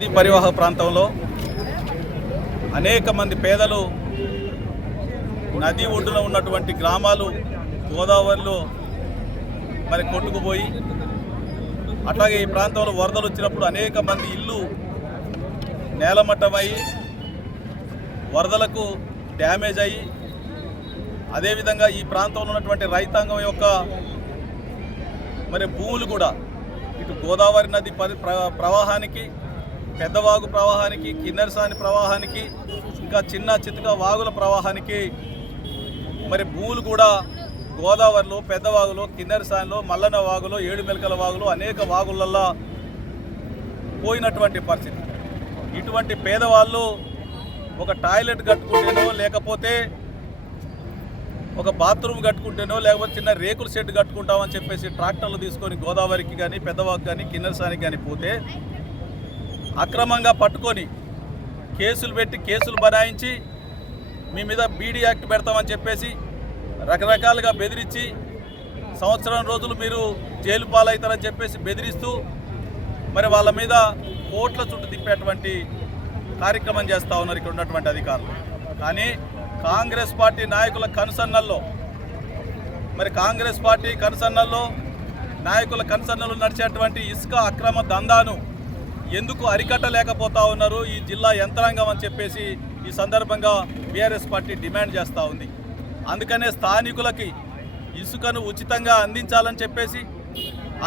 నదీ పరివాహ ప్రాంతంలో అనేక మంది పేదలు నది ఒడ్డున ఉన్నటువంటి గ్రామాలు గోదావరిలో మరి కొట్టుకుపోయి అట్లాగే ఈ ప్రాంతంలో వరదలు వచ్చినప్పుడు అనేక మంది ఇల్లు నేలమట్టమయ్యి వరదలకు డ్యామేజ్ అయ్యి అదేవిధంగా ఈ ప్రాంతంలో ఉన్నటువంటి రైతాంగం యొక్క మరి భూములు కూడా ఇటు గోదావరి నది పరి ప్ర- ప్రవాహానికి పెద్దవాగు ప్రవాహానికి కిన్నెరసాని ప్రవాహానికి ఇంకా చిన్న చితక వాగుల ప్రవాహానికి మరి భూములు కూడా గోదావరిలో పెద్దవాగులో కిన్నెరసానిలో మల్లన వాగులో ఏడుమెలకల వాగులో అనేక వాగులల్లో పోయినటువంటి పరిస్థితి. ఇటువంటి పేదవాళ్ళు ఒక టాయిలెట్ కట్టుకుంటేనో లేకపోతే ఒక బాత్రూమ్ కట్టుకుంటేనో లేకపోతే చిన్న రేకుల షెడ్ కట్టుకుంటామని చెప్పేసి ట్రాక్టర్లు తీసుకొని గోదావరికి కానీ పెద్దవాగు కానీ కిన్నెరసానికి కానీ పోతే అక్రమంగా పట్టుకొని కేసులు పెట్టి కేసులు బనాయించి మీ మీద బీడీ యాక్ట్ పెడతామని చెప్పేసి రకరకాలుగా బెదిరించి సంవత్సరం రోజులు మీరు జైలు పాలవుతారని చెప్పేసి బెదిరిస్తూ మరి వాళ్ళ మీద కోట్ల చుట్టూ తిప్పేటువంటి కార్యక్రమం చేస్తూ ఉన్నారు ఇక్కడ ఉన్నటువంటి అధికారులు. కానీ కాంగ్రెస్ పార్టీ నాయకుల కనుసన్నల్లో మరి కాంగ్రెస్ పార్టీ కనుసన్నల్లో నాయకుల కనుసన్నలు నడిచేటువంటి ఇసుక అక్రమ దందాను ఎందుకు అరికట్టలేకపోతా ఉన్నారు? ఈ జిల్లా యంత్రాంగం అని చెప్పేసి ఈ సందర్భంగా బీఆర్ఎస్ పార్టీ డిమాండ్ చేస్తూ ఉంది. అందుకనే స్థానికులకి ఇసుకను ఉచితంగా అందించాలని చెప్పేసి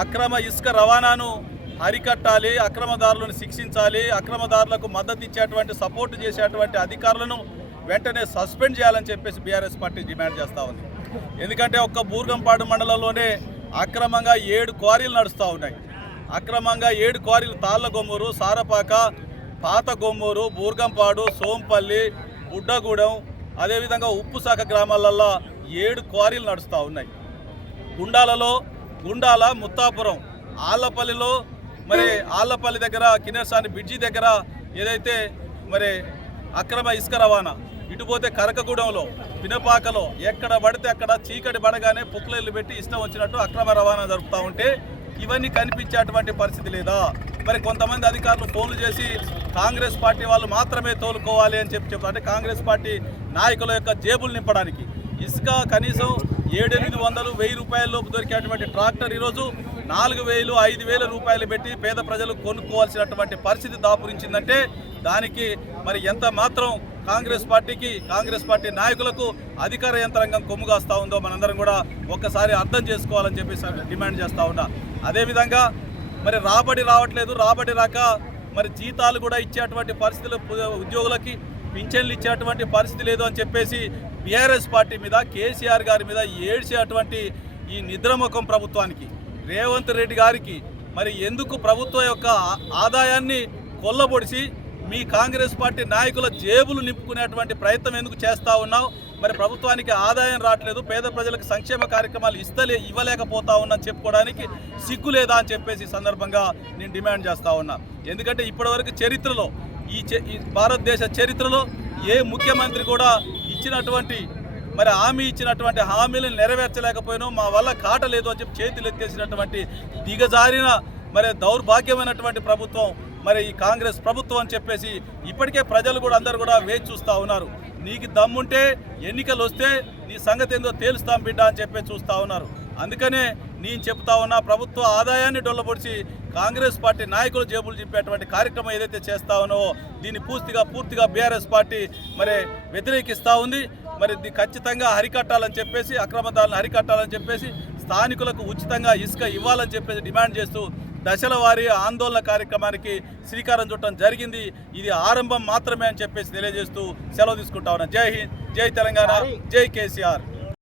అక్రమ ఇసుక రవాణాను అరికట్టాలి అక్రమదారులను శిక్షించాలి అక్రమదారులకు మద్దతు ఇచ్చేటువంటి సపోర్ట్ చేసేటువంటి అధికారులను వెంటనే సస్పెండ్ చేయాలని చెప్పేసి బీఆర్ఎస్ పార్టీ డిమాండ్ చేస్తూ ఉంది. ఎందుకంటే ఒక్క బూర్గంపాడు మండలంలోనే అక్రమంగా ఏడు క్వారీలు నడుస్తూ ఉన్నాయి. అక్రమంగా ఏడు క్వారీలు తాళ్ళగొమ్మూరు సారపాక పాత గొమ్మూరు బూర్గంపాడు సోంపల్లి బుడ్డగూడెం అదేవిధంగా ఉప్పుశాఖ గ్రామాలల్లో ఏడు క్వారీలు నడుస్తూ ఉన్నాయి. గుండాలలో గుండాల ముత్తాపురం ఆళ్ళపల్లిలో మరి ఆళ్ళపల్లి దగ్గర కిన్నెరసాని బ్రిడ్జి దగ్గర ఏదైతే మరి అక్రమ ఇసుక రవాణా ఇటుపోతే కరకగూడెంలో పినపాకలో ఎక్కడ పడితే అక్కడ చీకటి పడగానే పుక్లెళ్ళు పెట్టి ఇష్టం వచ్చినట్టు అక్రమ రవాణా జరుపుతూ ఉంటే ఇవన్నీ కనిపించేటువంటి పరిస్థితి లేదా? మరి కొంతమంది అధికారులు ఫోన్లు చేసి కాంగ్రెస్ పార్టీ వాళ్ళు మాత్రమే తోలుకోవాలి అని చెప్పి చెప్తారు అంటే కాంగ్రెస్ పార్టీ నాయకుల యొక్క జేబులు నింపడానికి. ఇసుక కనీసం ఏడెనిమిది వందలు వెయ్యి రూపాయల లోపు దొరికేటువంటి ట్రాక్టర్ ఈరోజు నాలుగు వేలు ఐదు వేల రూపాయలు పెట్టి పేద ప్రజలు కొనుక్కోవాల్సినటువంటి పరిస్థితి దాపురించిందంటే దానికి మరి ఎంత మాత్రం కాంగ్రెస్ పార్టీకి కాంగ్రెస్ పార్టీ నాయకులకు అధికార యంత్రాంగం కొమ్ముగాస్తూ ఉందో మనందరం కూడా ఒక్కసారి అర్థం చేసుకోవాలని చెప్పేసి డిమాండ్ చేస్తూ ఉన్నా. అదేవిధంగా మరి రాబడి రావట్లేదు రాబడి రాక మరి జీతాలు కూడా ఇచ్చేటువంటి పరిస్థితులు ఉద్యోగులకి పింఛన్లు ఇచ్చేటువంటి పరిస్థితి లేదు అని చెప్పేసి బీఆర్ఎస్ పార్టీ మీద కేసీఆర్ గారి మీద ఏడ్చేటువంటి ఈ నిద్రముఖం ప్రభుత్వానికి. రేవంత్ రెడ్డి గారికి మరి ఎందుకు ప్రభుత్వం యొక్క ఆదాయాన్ని కొల్లబొడిసి మీ కాంగ్రెస్ పార్టీ నాయకుల జేబులు నింపుకునేటువంటి ప్రయత్నం ఎందుకు చేస్తూ ఉన్నావు? మరి ప్రభుత్వానికి ఆదాయం రావట్లేదు పేద ప్రజలకు సంక్షేమ కార్యక్రమాలు ఇస్తలే ఇవ్వలేకపోతా ఉన్నా చెప్పుకోవడానికి సిగ్గు లేదా అని చెప్పేసి సందర్భంగా నేను డిమాండ్ చేస్తా ఉన్నా. ఎందుకంటే ఇప్పటివరకు చరిత్రలో ఈ చే- ఈ భారతదేశ చరిత్రలో ఏ ముఖ్యమంత్రి కూడా ఇచ్చినటువంటి మరి హామీ ఇచ్చినటువంటి హామీలను నెరవేర్చలేకపోయినా మా వల్ల కాట లేదు అని చెప్పి చేతులు ఎత్తేసినటువంటి దిగజారిన మరి దౌర్భాగ్యమైనటువంటి ప్రభుత్వం మరి ఈ కాంగ్రెస్ ప్రభుత్వం అని చెప్పేసి ఇప్పటికే ప్రజలు కూడా అందరూ కూడా వేచి చూస్తూ ఉన్నారు. నీకు దమ్ముంటే ఎన్నికలు వస్తే నీ సంగతి ఏందో తేలుస్తాం బిడ్డ అని చెప్పి చూస్తూ ఉన్నారు. అందుకనే నేను చెప్తా ఉన్నా ప్రభుత్వ ఆదాయాన్ని డొల్లబొడిచి కాంగ్రెస్ పార్టీ నాయకులు జేబులు చెప్పేటువంటి కార్యక్రమం ఏదైతే చేస్తా ఉన్నావో దీన్ని పూర్తిగా పూర్తిగా బీఆర్ఎస్ పార్టీ మరి వ్యతిరేకిస్తూ ఉంది. మరి ఖచ్చితంగా హరికట్టాలని చెప్పేసి అక్రమదారులను హరికట్టాలని చెప్పేసి స్థానికులకు ఉచితంగా ఇసుక ఇవ్వాలని చెప్పేసి డిమాండ్ చేస్తూ దశల వారీ ఆందోళన కార్యక్రమానికి శ్రీకారం చుట్టడం జరిగింది. ఇది ఆరంభం మాత్రమే అని చెప్పేసి తెలియజేస్తూ సెలవు తీసుకుంటా ఉన్నా. జై హింద్ జై తెలంగాణ జై కేసీఆర్.